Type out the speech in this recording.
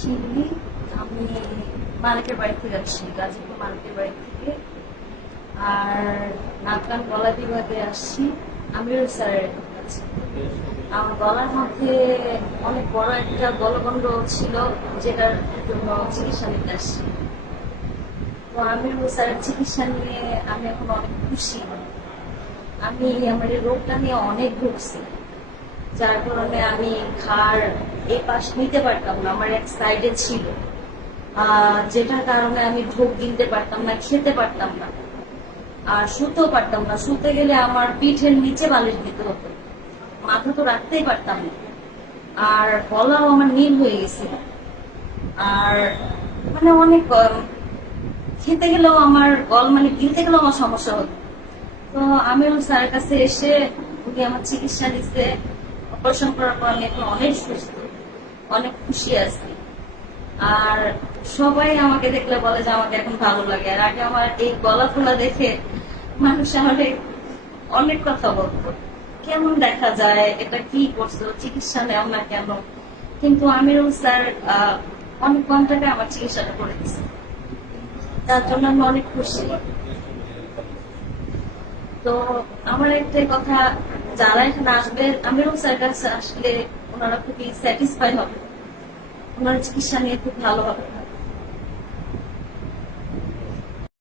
শিবলি। আমি মালিকের বাড়ি থেকে আসছি, গাজীপুর মালিকের বাড়ি থেকে। আর নাক কান গলা বিভাগে আসছি আমিরুল স্যারের কাছে। আমার গলার মধ্যে অনেক বড় একটা গলগণ্ড ছিল, যেটার জন্য চিকিৎসা নিতে আসছি। তো আমিরুল স্যারের চিকিৎসা নিয়ে আমি এখন অনেক খুশি। আমি আমার এই রোগটা নিয়ে অনেক ভুগছি, যার কারণে আমি ঘাড় এই পাশ নিতে পারতাম না, আমার এক সাইডে ছিল, যেটার কারণে আমি ঢোক গিলতে পারতাম না, খেতে পারতাম না, আর শুতেও পারতাম না। শুতে গেলে আমার পিঠের নিচে বালিশ দিতে হতো, মাথা তো রাখতেই পারতাম না। আর গলাও আমার নীল হয়ে গেছিল। আর মানে অনেক খেতে গেলেও আমার মানে গিলতে গেলেও আমার সমস্যা হতো। তো আমিরুল স্যারের কাছে এসে উনি আমার চিকিৎসা দিচ্ছে। অপারেশন করার পর আমি এখন অনেক সুস্থ, অনেক খুশি আছি। আর সবাই আমাকে দেখলে বলে যে আমাকে এখন ভালো লাগে। আর আগে আমার এই গলা ফোলা দেখে মানুষ আমাকে অনেক কথা বলতো, কেমন দেখা যায়, এটা কি করছো, চিকিৎসা নেও না কেন। কিন্তু আমিরুল স্যার অনেক কম টাকায় আমার চিকিৎসাটা করে দিচ্ছে, তার জন্য আমি অনেক খুশি। তো আমার একটাই কথা, যারা এখানে আসবে আমিরুল স্যার কাছে আসলে ওনারা খুবই স্যাটিসফাই হবে, ওনার চিকিৎসা নিয়ে খুব ভালো হবে।